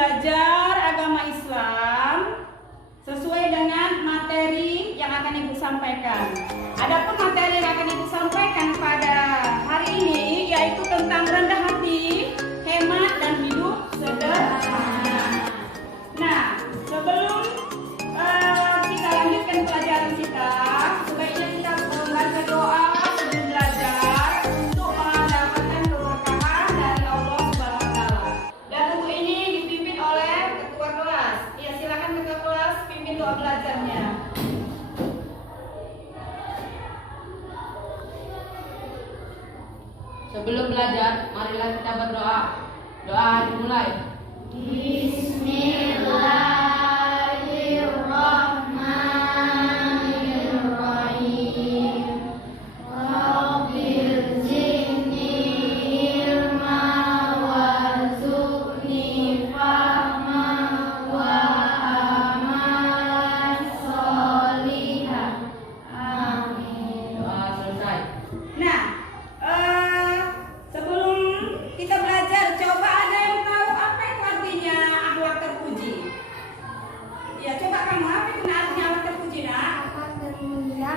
belajar agama Islam sesuai dengan materi yang akan Ibu sampaikan. Adapun materi yang akan Ibu sampaikan pada hari ini yaitu tentang rendah hati, hemat, dan hidup sederhana. Nah, sebelum kita lanjutkan pelajaran kita, sebaiknya kita membaca doa sebelum belajar untuk mendapatkan keberkahan dari Allah Subhanahu wa Ta'ala. Dan untuk ini dipimpin oleh ketua kelas. Ya, silakan ketua kelas pimpin doa belajarnya. Sebelum belajar, marilah kita berdoa. Doa dimulai. Bismillahirrahmanirrahim. Rabbil zidni ilma warzuqni fahma wa amalan sholihah. Amin. Doa selesai. Nah, sebelum kita belajar, coba ada yang tahu apa itu artinya akhlak terpuji? Ya, coba kamu, apa itu artinya akhlak terpuji, nak? Akhlak termulia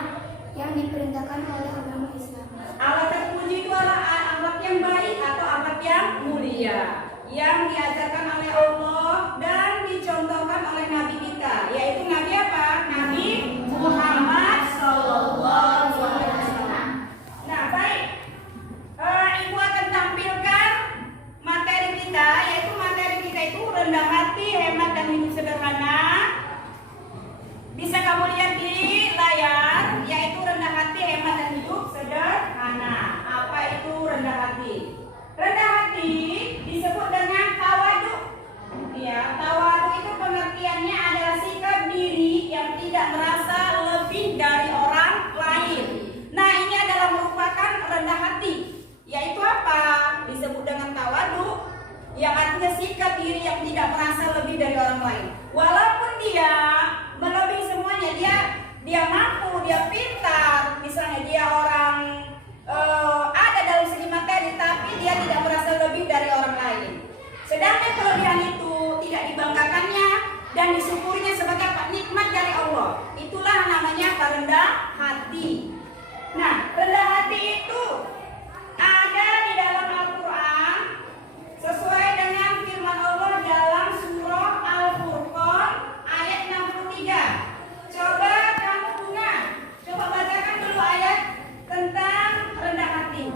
yang diperintahkan oleh agama Islam. Akhlak terpuji itu adalah akhlak yang baik atau akhlak yang mulia, yang diajarkan oleh Allah dan dicontohkan oleh Nabi kita, yaitu Nabi apa? Nabi Muhammad Sallallahu Alaihi Wasallam. Nah, baik. Ibu akan tampilkan materi kita, yaitu materi kita itu rendah hati, hemat, dan hidup sederhana. Bisa kamu lihat di layar, yaitu rendah hati, hemat, dan hidup sederhana. Apa itu rendah hati? Rendah hati disebut dengan tawadu. Ya, tawadu itu pengertiannya adalah sikap diri yang tidak merasa lebih dari orang lain. Nah, ini adalah merupakan rendah hati. Yaitu apa? Disebut dengan tawadu, yang artinya sikap diri yang tidak merasa lebih dari orang lain. Walaupun dia melebihi semuanya, dia mampu, dia pintar, misalnya dia orang ada dalam segi materi, tapi dia tidak merasa lebih dari orang lain. Sedangkan kelebihan itu tidak dibanggakannya dan disyukurinya sebagai nikmat dari Allah. Itulah namanya rendah hati. Nah, rendah hati itu ada di dalam Al-Quran sesuai dengan firman Allah dalam surah Al-Furqan ayat 63. Coba kamu Bunga, coba bacakan dulu ayat tentang rendah hati.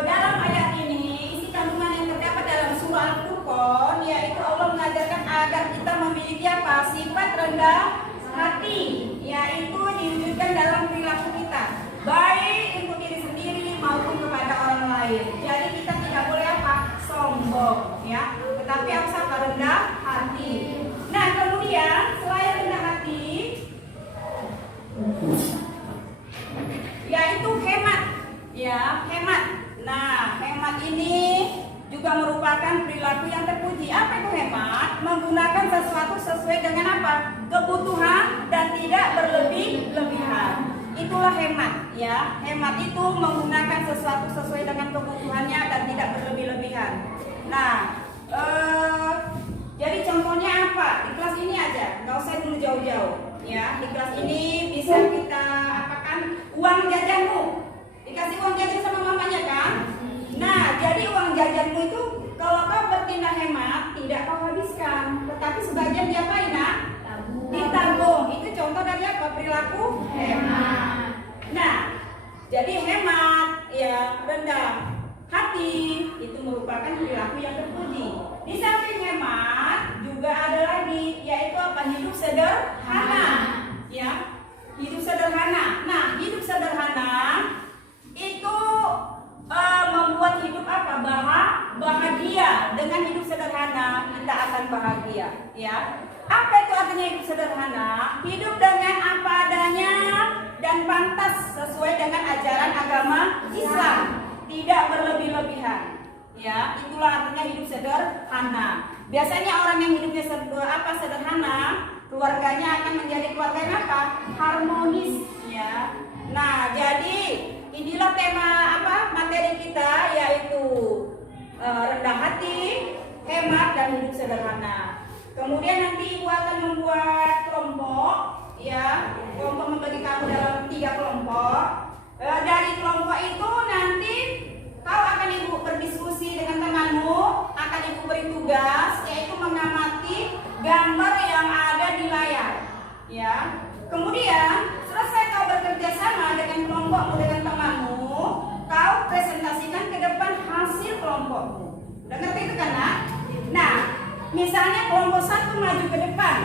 Dalam ayat ini isi kandungan yang terdapat dalam surah Al-Furqan, yaitu Allah mengajarkan agar kita memiliki apa? Sifat rendah hati, yaitu diwujudkan dalam perilaku kita, baik untuk diri sendiri maupun kepada orang lain. Jadi kita tidak boleh apa? Sombong, ya. Tetapi harus apa? Rendah hati. Nah, kemudian selain rendah hati, yaitu hemat, ya, hemat. Nah, hemat ini juga merupakan perilaku yang terpuji. Apa itu hemat? Menggunakan sesuatu sesuai dengan apa? Kebutuhan dan tidak berlebih-lebihan. Itulah hemat, ya. Hemat itu menggunakan sesuatu sesuai dengan kebutuhannya dan tidak berlebih-lebihan. Nah, jadi contohnya apa? Di kelas ini aja, nggak usah dulu jauh-jauh. Ya, di kelas ini bisa kita apakan? Uang jajanmu. Dikasih uang jajan sama mamanya kan? Nah, jadi uang jajanmu itu kalau kau bertindak hemat, tidak kau habiskan, tetapi sebagian diapain, nak? Ditabung. Itu contoh dari apa? Perilaku hemat. Nah, jadi hemat, ya, rendah hati itu merupakan perilaku yang terpuji. Di samping hemat juga ada lagi, yaitu apa? Hidup sederhana, ya, hidup sederhana. Nah, hidup sederhana itu membuat hidup apa? Bahagia. Dengan hidup sederhana kita akan bahagia, ya. Apa itu artinya hidup sederhana? Hidup dengan apa adanya dan pantas sesuai dengan ajaran agama Islam, tidak berlebih-lebihan. Ya, itulah artinya hidup sederhana. Biasanya orang yang hidupnya sederhana, keluarganya akan menjadi keluarga yang apa? Harmonis, ya. Nah, jadi inilah tema materi kita, yaitu rendah hati, hemat, dan hidup sederhana. Kemudian nanti Ibu akan membuat kelompok, ya. Kelompok membagi kamu dalam 3 kelompok. Dari kelompok itu nanti kau akan Ibu berdiskusi dengan temanmu, akan Ibu beri tugas, yaitu mengamati gambar yang ada di layar, ya. Kemudian selesai kau bekerja sama dengan kelompokmu, dengan temanmu, kau presentasikan ke depan hasil kelompokmu. Udah ngerti itu kan, Nak? Nah, misalnya kelompok 1 maju ke depan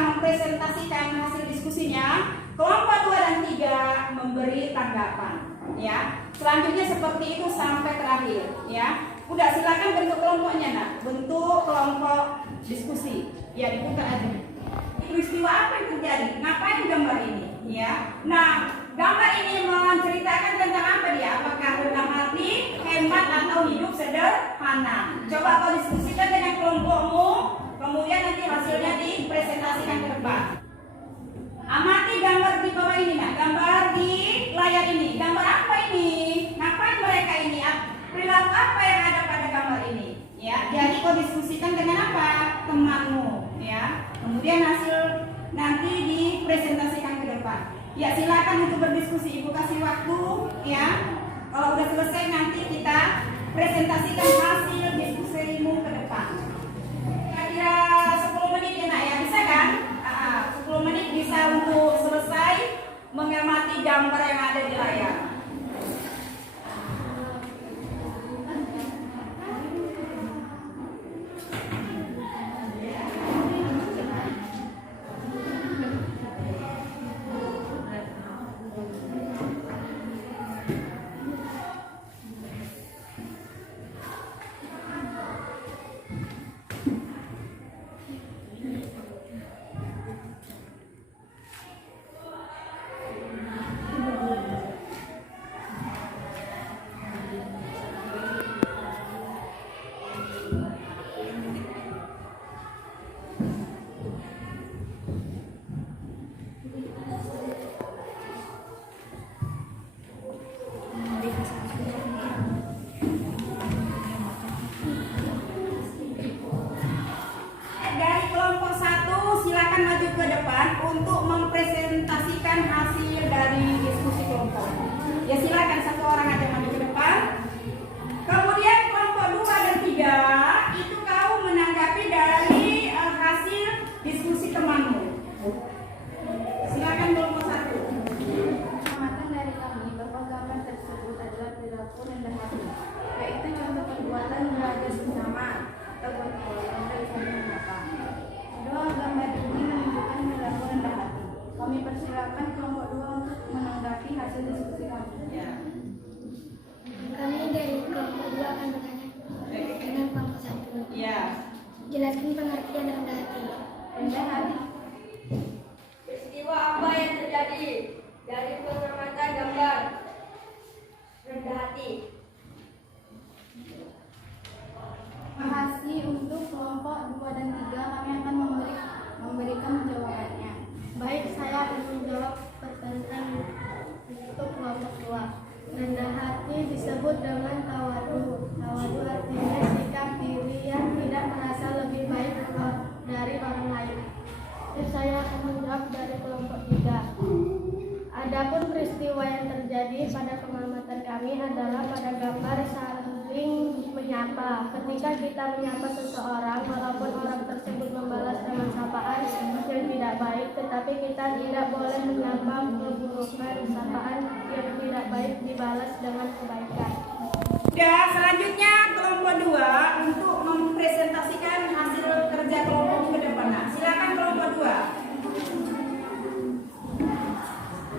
mempresentasikan hasil diskusinya, kelompok 2 dan 3 memberi tanggapan, ya. Selanjutnya seperti itu sampai terakhir, ya. Udah, silakan bentuk kelompoknya, Nak. Bentuk kelompok diskusi. Ya, dibuka aja. Peristiwa apa yang terjadi? Ngapain gambar ini, ya? Nah, gambar ini menceritakan tentang apa dia? Apakah rendah hati, hemat, atau hidup sederhana? Coba kau diskusikan dengan kelompokmu, kemudian nanti hasilnya dipresentasikan ke depan. Amati gambar di bawah ini, Nak. Gambar di layar ini. Gambar apa ini? Ngapain mereka ini? Perilaku apa yang ada pada gambar ini? Ya, jadi kau diskusikan dengan apa? Temanmu, ya. Kemudian hasil nanti dipresentasikan ke depan. Ya, silakan untuk berdiskusi. Ibu kasih waktu, ya. Kalau udah selesai nanti kita presentasikan hasil diskusimu ke depan. Kira-kira 10 menit ya, Nak, ya. Bisa kan? 10 menit bisa untuk selesai mengamati gambar yang ada di layar. Untuk mempresentasikan hasil dari diskusi kelompok. Ya, silakan satu orang aja maju ke depan. Kemudian kelompok 2 dan 3 itu kau menanggapi dari hasil diskusi temanmu. Silakan kelompok 1. Amatan dari kami bahwa gambar tersebut adalah perilaku rendah hati, yaitu contoh perbuatan belajar bersama atau berkelompok dari saling mengapa. Kedua, gambar ini menunjukkan perilaku rendah hati. Kami persilakan kelompok 2 untuk menanggapi hasil diskusi kami. Ya. Kami dari kelompok 2 akan bertanya dengan kelompok 1. Ya. Jelaskan pengertian rendah hati. Rendah hati. Peristiwa apa yang terjadi dari pengamatan gambar rendah hati? Makasih untuk kelompok 2 dan 3, kami akan memberikan jawabannya. Baik, saya akan menjawab pertanyaan untuk kelompok 2. Rendah hati disebut dengan tawadu. Tawadu artinya sikap diri yang tidak merasa lebih baik dari orang lain. Saya akan menjawab dari kelompok 3. Adapun peristiwa yang terjadi pada pengamatan kami adalah pada gambar saling menyapa. Ketika kita menyapa seseorang, walaupun orang tersebut membalas dengan sapaan yang tidak baik, tetapi kita tidak boleh menyapa keburukan. Sapaan yang tidak baik dibalas dengan kebaikan. Ya, selanjutnya kelompok 2 untuk mempresentasikan hasil kerja kelompok ke depan. Nah, silakan kelompok 2.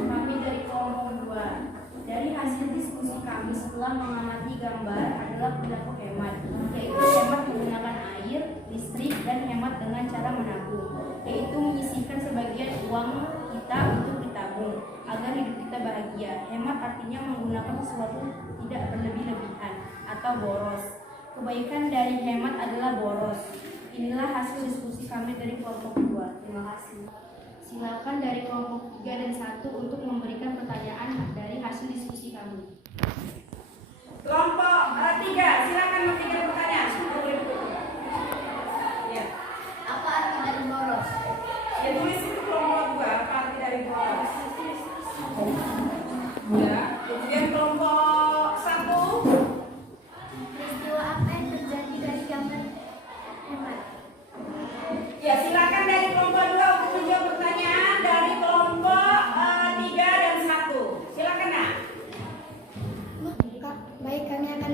Kami dari kelompok 2. Dari hasil diskusi kami setelah mengamati gambar adalah perilaku hemat, yaitu hemat menggunakan air, listrik, dan hemat dengan cara menabung, yaitu menyisihkan sebagian uang kita untuk ditabung agar hidup kita bahagia. Hemat artinya menggunakan sesuatu tidak berlebih-lebihan atau boros. Kebaikan dari hemat adalah boros. Inilah hasil diskusi kami dari kelompok 2. Terima kasih. Silakan dari kelompok 3 dan 1 untuk memberikan pertanyaan dari hasil diskusi kami. Kelompok 3, silakan memberikan pertanyaan. Ya. Apa arti dari boros? Ya tulis itu kelompok 2, apa arti dari boros? Ya. Kemudian kelompok 1. Peristiwa apa yang terjadi dari gambar hemat? Ya, silakan dari kelompok 2 untuk menjawab pertanyaan dari kelompok 3 dan 1. Silakan, Nak. Baik, kami akan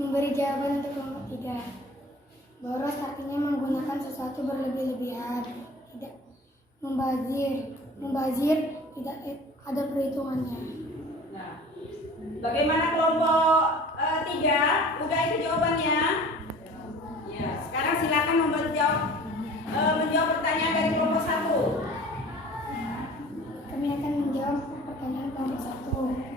memberi jawaban untuk kelompok 3. Boros artinya menggunakan sesuatu berlebih-lebihan, tidak membazir. Membazir tidak ada perhitungannya. Nah, bagaimana kelompok 3? Udah itu jawabannya? Ya, sekarang silakan menjawab pertanyaan dari kelompok 1. Kami akan menjawab pertanyaan kelompok 1.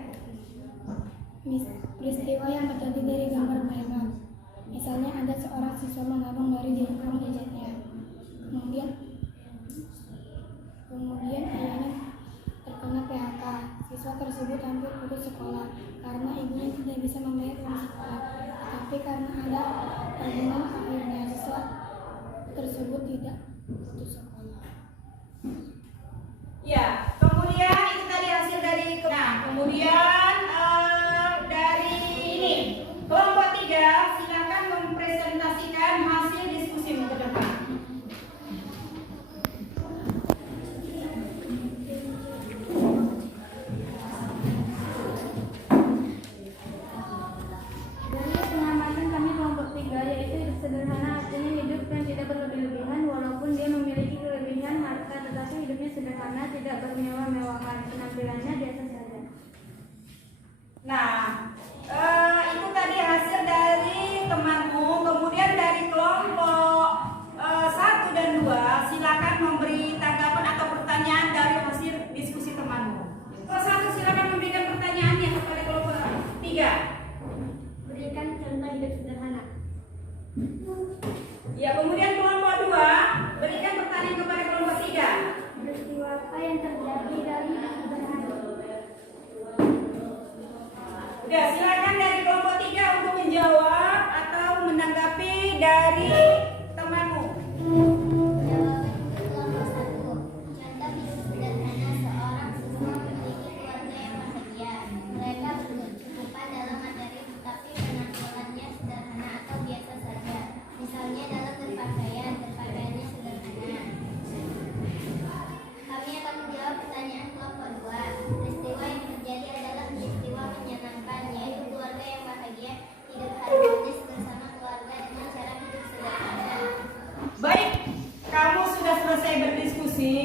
Peristiwa yang terjadi dari gambar hemat. Misalnya ada seorang siswa menabung dari uang jajannya. Kemudian ayahnya terkena PHK. Siswa tersebut hampir putus sekolah karena ibunya tidak bisa membayar uang sekolah. Tetapi karena ada tabungan, akhirnya siswa tersebut tidak putus sekolah. Ya, kemudian itu tadi hasil dari kemudian dari ini kelompok 3 silakan mempresentasikan hasil diskusimu ke depan. Dari pengamatan kami kelompok 3, yaitu hidup sederhana artinya hidup yang tidak berlebih-lebihan walaupun dia memiliki kelebihan harta, tetapi hidupnya sederhana, tidak bermewah-mewahan, penampilannya biasa saja. Nah, itu tadi hasil dari temanmu. Kemudian dari kelompok 1 dan 2 silakan memberi tanggapan atau pertanyaan dari hasil diskusi temanmu. Kelompok 1 silakan memberikan pertanyaannya kepada kelompok 3. Berikan contoh hidup sederhana. Ya, kemudian kelompok 2 berikan pertanyaan kepada kelompok 3. Peristiwa apa yang terjadi dari hidup sederhana? Udah, silakan dari kelompok 3 untuk menjawab atau menanggapi dari temanmu. Jawaban untuk kelompok 1. Contoh hidup sederhana seorang siswa memiliki keluarga yang bahagia. Mereka berkecukupan dalam materi tetapi penampilannya sederhana atau biasa saja. Misalnya dalam berpakaiannya sederhana. Kami akan menjawab pertanyaan kelompok 2. Peristiwa yang terjadi adalah peristiwa menyenangkan, yaitu keluarga yang bahagia hidup harmonis bersama keluarga dengan cara hidup sederhana. Baik, kamu sudah selesai berdiskusi.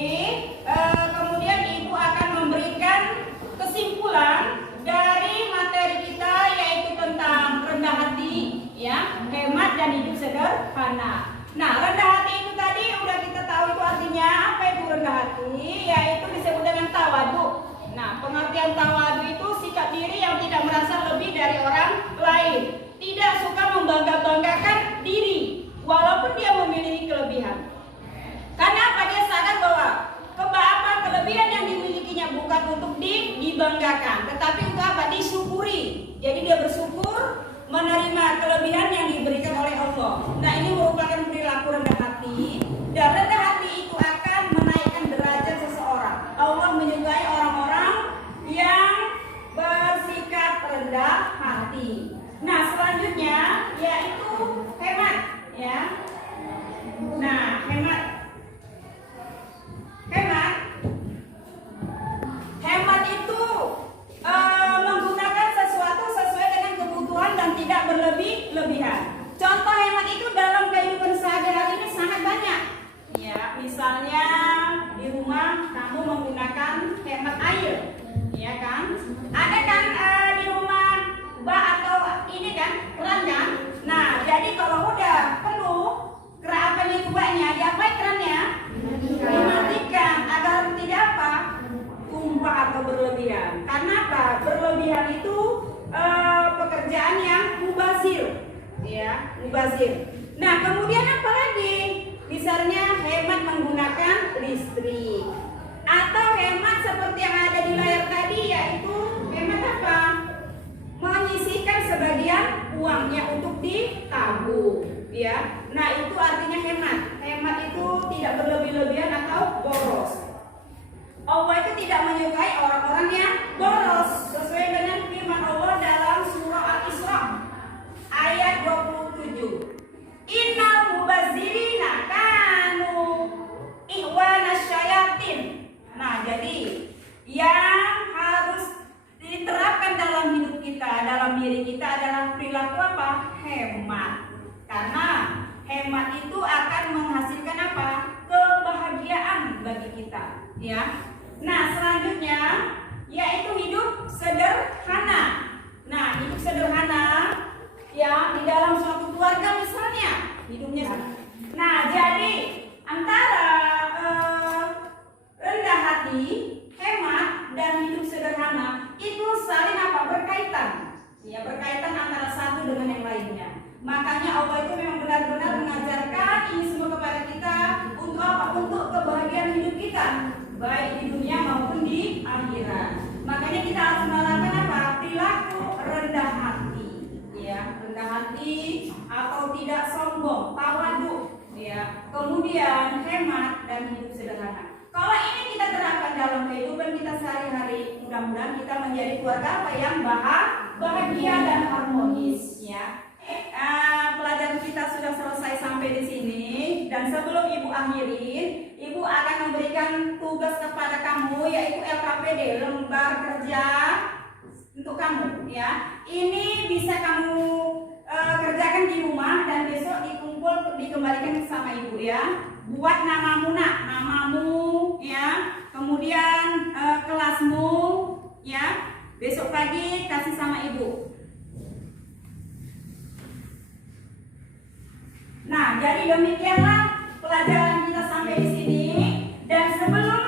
Kemudian Ibu akan memberikan kesimpulan dari materi kita, yaitu tentang rendah hati, ya, hemat dan hidup sederhana. Nah, rendah hati itu tadi udah kita tahu itu artinya apa itu rendah hati, yaitu disebut dengan tawadu. Nah, pengertian tawadu itu sikap diri yang tidak merasa lebih dari orang lain, tidak suka membangga-banggakan diri walaupun dia memiliki kelebihan. Karena apa? Dia sadar bahwa kelebihan yang dimilikinya bukan untuk dibanggakan, tetapi untuk apa? Disyukuri. Jadi dia bersyukur menerima kelebihan yang diberikan oleh Allah. Nah, ini merupakan perilaku rendah hati, dan rendah hati itu akan menaikkan derajat seseorang. Allah menyukai orang-orang yang bersikap rendah hati. Nah, selanjutnya yaitu hemat, ya. Nah, hemat itu menggunakan sesuatu sesuai dengan kebutuhan dan tidak berlebih-lebihan. Contoh hemat itu dalam kehidupan sehari-hari ini sangat banyak. Ya, misalnya di rumah kamu menggunakan hemat air, ya kan? Ada kan di rumah bak atau ini kan keran kan? Nah, jadi kalau udah penuh keran itu baknya, diapain kerannya? Dimatikan agar tidak apa? Tumpah atau berlebihan. Karena apa? Berlebihan itu pekerjaan pekerjaan yang mubazir, ya, mubazir. Nah, kemudian apa lagi? Misalnya hemat menggunakan listrik, atau hemat seperti yang ada di layar tadi, yaitu hemat apa? Menyisihkan sebagian uangnya untuk ditabung, ya. Nah, itu artinya hemat. Hemat itu tidak berlebih-lebihan atau boros. Allah itu tidak menyukai orang-orang yang boros, sesuai dengan firman Allah dalam surah Al-Isra ayat 27. Innal mubazzirina kanu ikhwanas syayatin. Nah, jadi yang harus diterapkan dalam hidup kita, dalam diri kita adalah perilaku apa? Hemat. Karena hemat itu akan menghasilkan apa? Kebahagiaan bagi kita, ya. Nah, selanjutnya yaitu hidup sederhana. Nah, hidup sederhana ya di dalam suatu keluarga misalnya hidupnya. Nah, jadi antara rendah hati, hemat dan hidup sederhana itu saling apa? Berkaitan. Ya, berkaitan antara satu dengan yang lainnya. Makanya Allah itu memang benar-benar mengajarkan ini semua kepada kita untuk apa? Untuk kebahagiaan hidup kita, baik di dunia maupun di akhirat. Makanya kita harus menerapkan apa? Perilaku rendah hati, ya, rendah hati atau tidak sombong, tawadhu, ya. Kemudian hemat dan hidup sederhana. Kalau ini kita terapkan dalam kehidupan kita sehari-hari, mudah-mudahan kita menjadi keluarga apa yang bahagia dan harmonis, ya. Pelajaran kita sudah selesai sampai di sini, dan sebelum Ibu akhirin, Ibu akan memberikan tugas kepada kamu, yaitu LKPD, lembar kerja untuk kamu, ya. Ini bisa kamu kerjakan di rumah dan besok dikembalikan sama Ibu, ya. Buat namamu, namamu, ya. Kemudian kelasmu, ya. Besok pagi kasih sama Ibu. Nah, jadi demikianlah pelajaran kita sampai di sini, dan sebelum